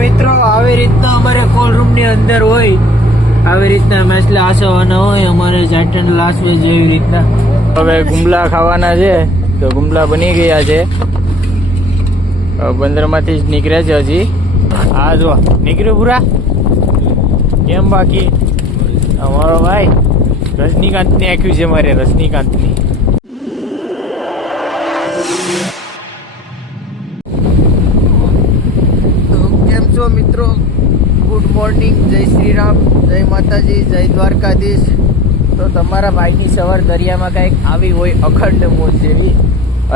મિત્રો આવી રીતના અમારે કોલ રૂમ ની અંદર હોય, આવી રીતના માછલા આસવાના હોય અમારે ચાટણ લાસવે જેવી રીતના. હવે ગુમલા ખાવાના છે તો ગુમલા બની ગયા છે. બંદરમાંથી જ નીકળ્યા છે હજી. હા જો નીકળ્યું પૂરા. કેમ બાકી અમારો ભાઈ રજનીકાંત ને આખ્યું છે મારે, રજનીકાંત ની. કેમ છો મિત્રો? ગુડ મોર્નિંગ, જય શ્રી રામ, જય માતાજી, જય દ્વારકાધીશ. તો તમારા ભાઈની સવાર દરિયામાં કંઈક આવી હોય અખંડ મોજ જેવી,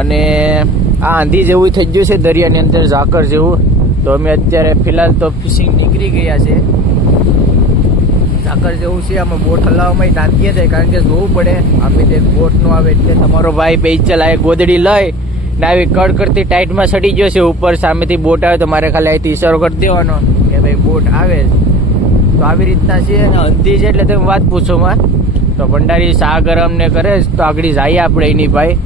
અને આ આંધી જેવું થઈ ગયું છે દરિયાની અંદર, ઝાકર જેવું. તો અમે અત્યારે ફિલહાલ તો ફિશિંગ નીકળી ગયા છે. ઝાકર જેવું છે, આમાં બોટ હલાવવામાં દાંતીએ થાય, કારણ કે જોવું પડે આપણે તે બોટ નો આવે એટલે. તમારો ભાઈ બે ચલાય ગોદડી લઈ ને આવી કડ કરતી ટાઈટમાં સડી ગયો છે ઉપર. સામેથી બોટ આવે તો મારે ખાલી અહીંથી ઈશારો કરી દેવાનો કે ભાઈ બોટ આવે. તો આવી રીતના છે, અને અંધી છે એટલે તમે વાત પૂછો માં. તો ભંડારી શા ગરમ ને કરે તો આગળ જઈએ આપણે એની ભાઈ.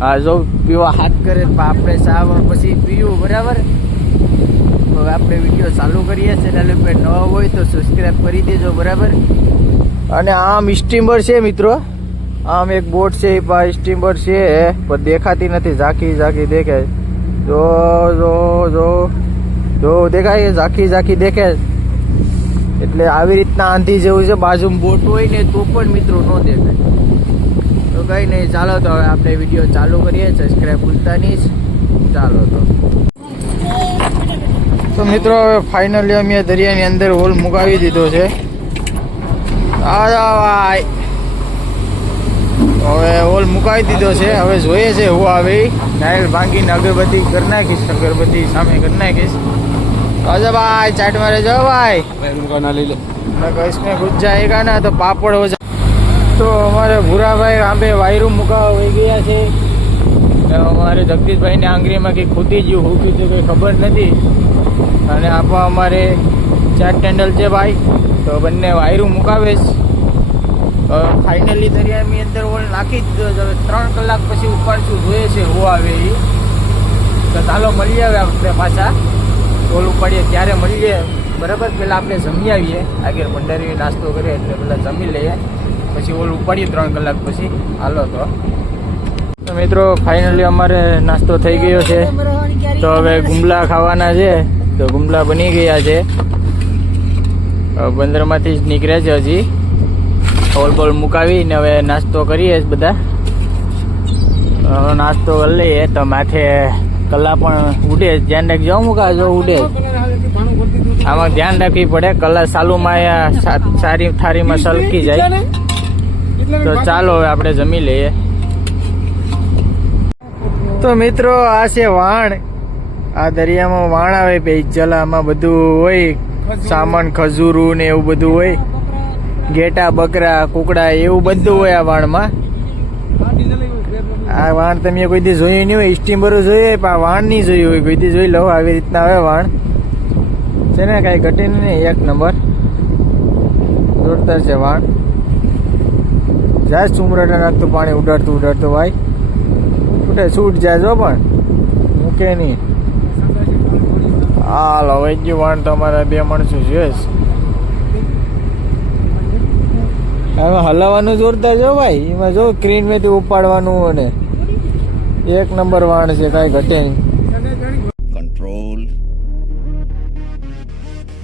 હા જો પીવા હાથ કરે આપણે શા પછી પીવું, બરાબર. હવે આપણે વિડીયો ચાલુ કરીએ. ચેનલ ઉપર ન હોય તો સબસ્ક્રાઈબ કરી દેજો, બરાબર. અને આમ સ્ટીમર છે મિત્રો, આમ એક બોટ છે, સ્ટીમર છે પણ દેખાતી નથી, ઝાંખી ઝાંખી દેખાય. જો જો જો જો દેખાય, ઝાંખી ઝાંખી દેખાય. એટલે આવી રીતના આંધી જેવું છે, બાજુમાં બોટ હોય ને તો પણ મિત્રો ન દેખાય. તો કંઈ નહીં, ચાલો તો હવે આપણે વિડીયો ચાલુ કરીએ. સબસ્ક્રાઈબ ભૂલતા નહીં. ચાલો તો મિત્રો હવે ફાઇનલી અમે દરિયાની અંદર હોલ મુકાવી દીધો છે. ભાઈ હવે હોલ મુકાવી દીધો છે. હવે જોઈએ છે હું આવે નાયલ ભાંગીને અગરબત્તી કરી નાખીશ, અગરબત્તી સામે કરી નાખીશ. आजा भाई चाट मारे जाओ भाई, इसमें घुस जाएगा ना तो पापड़ हो जाए. तो हमारे भूरा भाई यहाँ पे वायरू मुका हो गया છે. અમારે જગદીશભાઈ ને આંગળીમાં કંઈ ખૂટી ગયું, હું કીધું કંઈ ખબર નથી. અને આપવા અમારે ચાર ટેન્ડલ છે ભાઈ, તો બંને વાયરું મુકાવે છે. ફાઇનલી દરિયાની અંદર ઓલ નાખી દીધો છે. હવે 3 કલાક પછી ઉપાડશું, જોઈએ છે હું આવે એ. તો ચાલો મળીએ હવે આપણે પાછા ટોલ ઉપાડીએ ત્યારે મળીએ, બરાબર. પહેલાં આપણે જમી આવીએ, આગળ ભંડારી નાસ્તો કરીએ એટલે પહેલાં જમી લઈએ, પછી ઓલ ઉપાડીએ 3 કલાક પછી. હાલો તો મિત્રો ફાઇનલી અમારે નાસ્તો થઈ ગયો છે. તો હવે ગુમલા ખાવાના છે, તો ગુમલા બની ગયા છે. બંદરમાંથી જ નીકળ્યા છે હજી. હોલ બોલ મુકાવીને હવે નાસ્તો કરીએ બધા. નાસ્તો કરી લઈએ તો માથે કલા પણ ઉડે, ધ્યાન રાખજો મુકા, જો ઉડે. આમાં ધ્યાન રાખવી પડે, કલા સાલુમાં સારી થારીમાં સલકી જાય. તો ચાલો હવે આપણે જમી લઈએ. તો મિત્રો આ છે વાણ. આ દરિયામાં વાણ આવે પેજલામાં બધું હોય, સામાન ખજૂરું ને એવું બધું હોય, ઘેટા બકરા કુકડા એવું બધું હોય આ વાણમાં. આ વાણ તમે કોઈ દી જોયું નહીં હોય, સ્ટીમરો જોયું પણ આ વાણ નહીં જોયું હોય, કોઈ દી જોઈ લો. આવી રીતના આવે વાણ છે ને, કાંઈ ઘટે નહીં, 1 નંબર જોરદાર છે વાણ. જાય ચુમરાટા નાખતું પાણી ઉડાડતું ઉડાડતું ભાઈ ઉઠે છૂટ જાય જો, પણ મૂકે નહીં. હાલો વહી ગયું વાણ. તો અમારા 2 માણસો જોઈએ. એમાં હલાવવાનું જોરદાર જો ભાઈ, એમાં જો ક્રીન મેથી ઉપાડવાનું, અને 1 નંબર વાણ છે, કાંઈ ઘટે નહીં.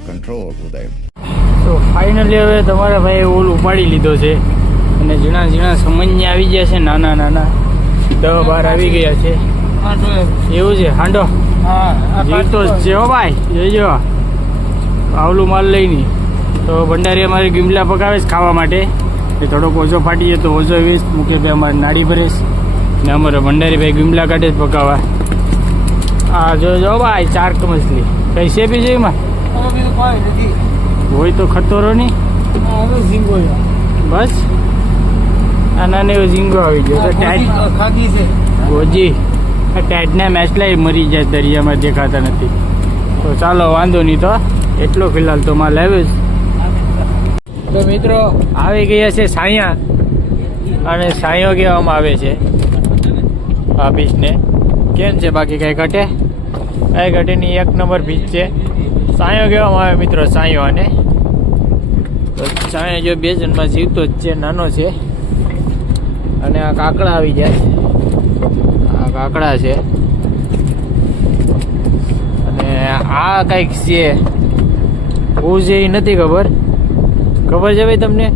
કંટ્રોલ ઉદય. તો ફાઇનલી હવે તમારા ભાઈ ઓલ ઉપાડી લીધો છે, અને ઝીણા ઝીણા સમન્યા આવી ગયા છે, નાના નાના 10-12 આવી ગયા છે. એવું છે હાંડો જીવતો જ છે હો ભાઈ, જોઈજો આવલું માલ લઈને. તો ભંડારી અમારે ગીમલા પકાવે છે ખાવા માટે. એ થોડોક ઓછો ફાટી જાય તો ઓછો વીસ મૂકે ભાઈ અમારે નાડી ભરેશ, ને અમારે ભંડારી ભાઈ ગીમલા કાઢે જ પકાવવા. હા જો ભાઈ 4 મછલી કઈ છે બી છે એમાં હોય તો ખતરો નહીં, બસ આ નાનો એવો ઝીંગો આવી ગયો. ગોજી આ ટાઈટના મેચલા મરી જાય દરિયામાં, દેખાતા નથી. તો ચાલો વાંધો નહીં, તો એટલો ફિલહાલ તો માલ આવ્યો જ. તો મિત્રો આવી ગયા છે સાયા, અને સાયો કહેવામાં આવે છે આ બીચને. કેમ છે બાકી કાંઈ ઘટે? કાંઈ ઘટે નહીં, 1 નંબર બીચ છે. સાયો કહેવામાં આવે મિત્રો, સાયો. અને તો સાયો જો 2 જન્મમાં જીવતો જ છે, નાનો છે. અને આ કાકડા આવી જાય, આ કાકડા છે. અને આ કંઈક છે, હું છે એ નથી ખબર છે ભાઈ તમને?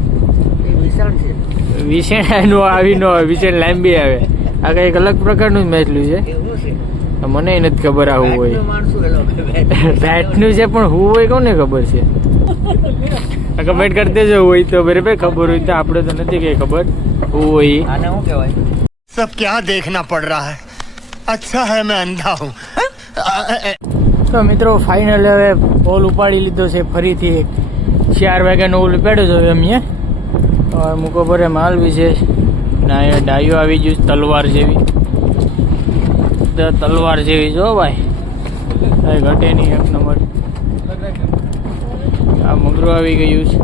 વિશેણ નો આવી નો આવે, વિશેણ લાંબી આવે. આ કંઈક અલગ પ્રકારનું જ મેચલું છે, મને નથી ખબર આ હું હોય. બેટનું છે પણ હું હોય કોને ખબર છે? કમેન્ટ કરી દેજો હોય તો બરાબર, ખબર હોય તો. આપણે તો નથી કઈ ખબર હું હોય. આને શું કહેવાય? सब क्या देखना पड़ रहा है, अच्छा है मैं अंधा हूँ. તો મિત્રો ફાઇનલ હવે પોલ ઉપાડી લીધો છે ફરીથી. 4 વાગ્યાનો ઓલ ઉપાડ્યો છે અમે. મૂકો પર માલ વિશેષ ના, એ ડાયો આવી ગયું તલવાર જેવી, તલવાર જેવી જો ભાઈ, ઘટે નહીં, 1 નંબર. આ મગરું આવી ગયું છે.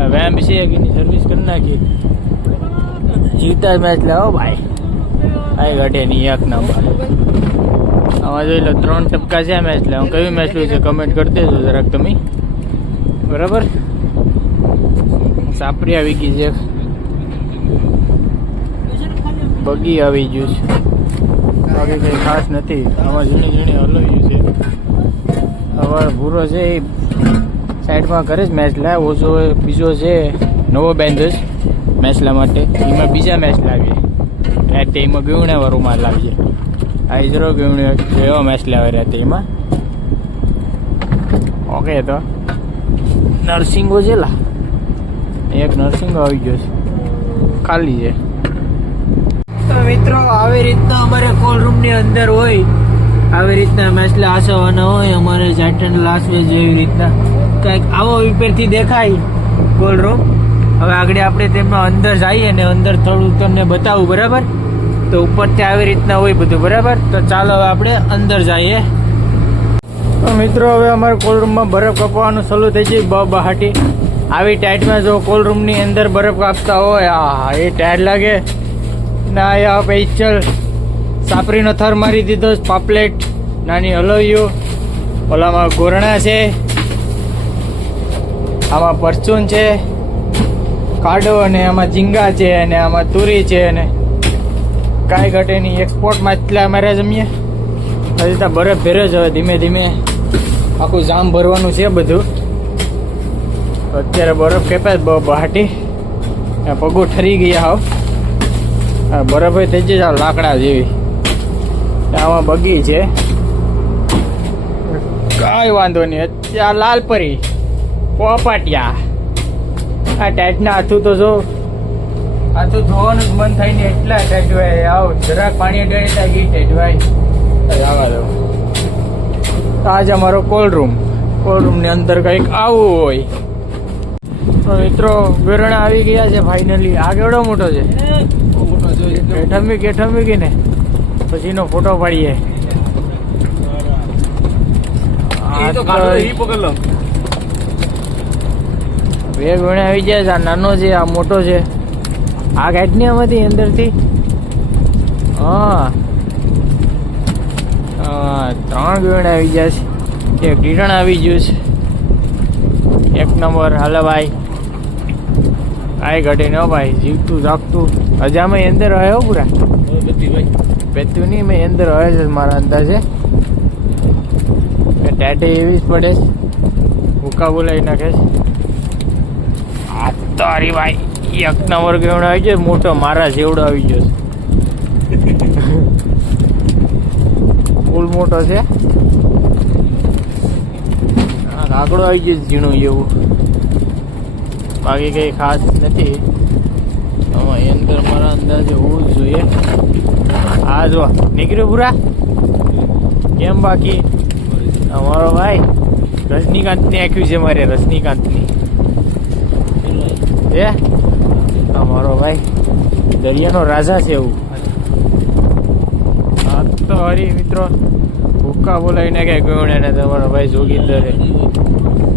આ વેમ્પ છે કે એની સર્વિસ કરી નાખી, જીવતા મેચ લાવો ભાઈ. આ ઘટે નહીં, 1 નંબર. આમાં જોઈ લો 3 ટપકા છે મેચ લે. કયું મેચ લું છે કમેન્ટ કરી દેજો જરાક તમે, બરાબર. સાપરી આવી ગઈ છે, બગી આવી ગયું છે, બાકી કંઈ ખાસ નથી. આમાં ઝીણી ઝીણી હલવ્યું છે. હવે ભૂરો છે એ સાઈડમાં કરે જ મેચ લાવે. ઓછો બીજો છે નવો બેન્ડસ મેચલા માટે, એમાં બીજા મેચ લાવીએ. રાતે એમાં ગયુણા વાળું લાવીએ. આ ઇઝરો ગયુણે એવો મેચ લાવે રાતે એમાં. ઓકે, તો નર્સિંગો છે લા, એક નર્સિંગો આવી ગયો છે, ખાલી છે. તો મિત્રો આવી રીતના અમારે કોલ રૂમ ની અંદર હોય, આવી રીતના મેચલા આસવાના હોય અમારે જાટન લાસ્ટ વે જેવી રીતના કંઈક આવો ઉપરથી દેખાય કોલ રૂમ. હવે આગળ આપણે તેમાં અંદર જઈએ ને અંદર થોડું તમને બતાવું, બરાબર. તો ઉપરથી આવી રીતના હોય બધું, બરાબર. તો ચાલો હવે આપણે અંદર જઈએ. તો મિત્રો હવે અમારે કોલ રૂમમાં બરફ કાપવાનું ચાલુ થઈ જાય. બહાટી આવી ટાઈટમાં જો કોલ રૂમની અંદર બરફ કાપતા હોય, એ ટાયર લાગે ના. આ પેચલ સાપરીનો થર મારી દીધો, પાપલેટ નાની હલવ્યું. ઓલામાં ગોરણા છે, આમાં પરચૂન છે, કાડો, અને આમાં ઝીંગા છે, અને આમાં તુરી છે, અને કાંઈ ઘટે નહીં. એક્સપોર્ટમાં એટલા અમારે જમીએ. હજી ત્યાં બરફ ભેરે જ, હવે ધીમે ધીમે આખું જામ ભરવાનું છે બધું. અત્યારે બરફ કેપાય બહાટી, પગો ઠરી ગયા. હાવ બરફ થઈ જાય લાકડા જેવી. આમાં બગી છે, કાંઈ વાંધો નહીં. આ લાલપરી પોપાટિયા, આ ટાઈટના હાથું તો જો, હાથું ધોવાનું જ મન થાય ને એટલા ટાઈટ હોય. આવ જરાક પાણી અડાડી ત્યાં ગઈ ટાઈટ ભાઈ. આવા દો. આજ અમારો કોલ રૂમ ની અંદર કંઈક આવું હોય. તો મિત્રો ગરણા આવી ગયા છે ફાઇનલી. આ કેવડો મોટો છે, કેઠમી ને પછી એનો ફોટો પાડીએ. બે ગણા આવી જાય. આ નાનો છે, આ મોટો છે. આ ગાઈડ ની આમાંથી અંદરથી 3 ગણ આવી જાય છે. એક ઢીરણ આવી ગયું છે, 1 નંબર. હાલે ભાઈ, આય ઘટે ને ભાઈ, જીવતું જાગતું. હજામાં અંદર હોય પૂરા બેતું નહીં, મેં અંદર હોય છે મારા અંદાજે. ટેટે એવી જ પડે છે, ભૂકા બોલાવી નાખે છે. આ તો અરે ભાઈ 1 નંબર ગેવડો આવી ગયો, મોટો મારા જેવડો આવી ગયો છે. ફૂલ મોટો છે. કાકડો આવી ગયો ઝીણું એવું, બાકી કઈ ખાસ નથી. અંદર મારા અંદાજે હોવું જ જોઈએ. હા જો નીકળ્યું પૂરા. કેમ બાકી અમારો ભાઈ રજનીકાંતની આંખ્યું છે મારે, રજનીકાંતની છે અમારો ભાઈ. દરિયાનો રાજા છે એવું. હા તો હરી મિત્રો ભૂક્કા બોલાવી નાખે ગયું ને તમારો ભાઈ જોગીંદરે.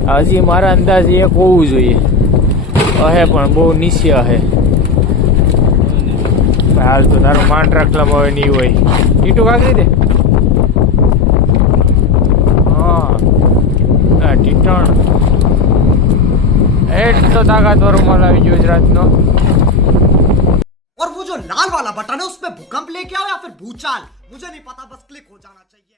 હજી મારા અંદાજે એક હોવું જોઈએ. હે પણ બહુ નીચે હે. હાલ તો તારું માંડ રાખલામાં હોય નહીં હોય. ઈટું કાકરી દે. હા ટીટણ એટલો તાકાતવર રૂમાલ આવી ગયો ગુજરાતનો. और वो जो लाल वाला बटन है उसमें भूकंप लेके आओ या फिर भूचाल, मुझे नहीं पता, बस क्लिक हो जाना चाहिए.